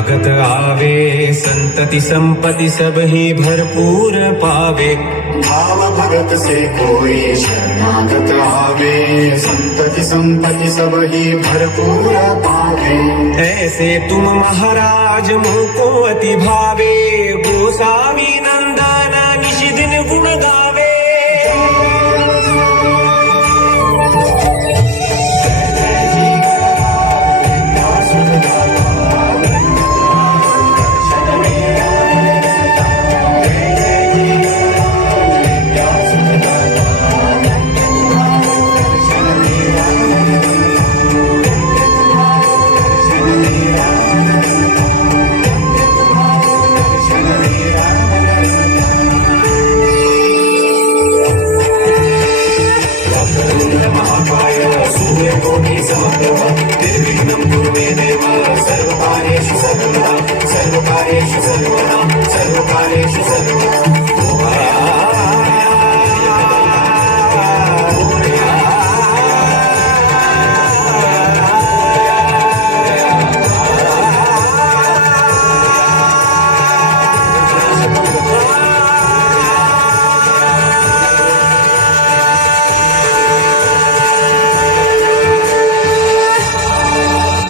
भगत आवे संतति संपत्ति सब ही भरपूर पावे। भाव भगत से कोई शरणागत आवे, संतति संपत्ति सब ही भरपूर पावे। ऐसे तुम महाराज मुझको अति भावे, गोसावी नंदन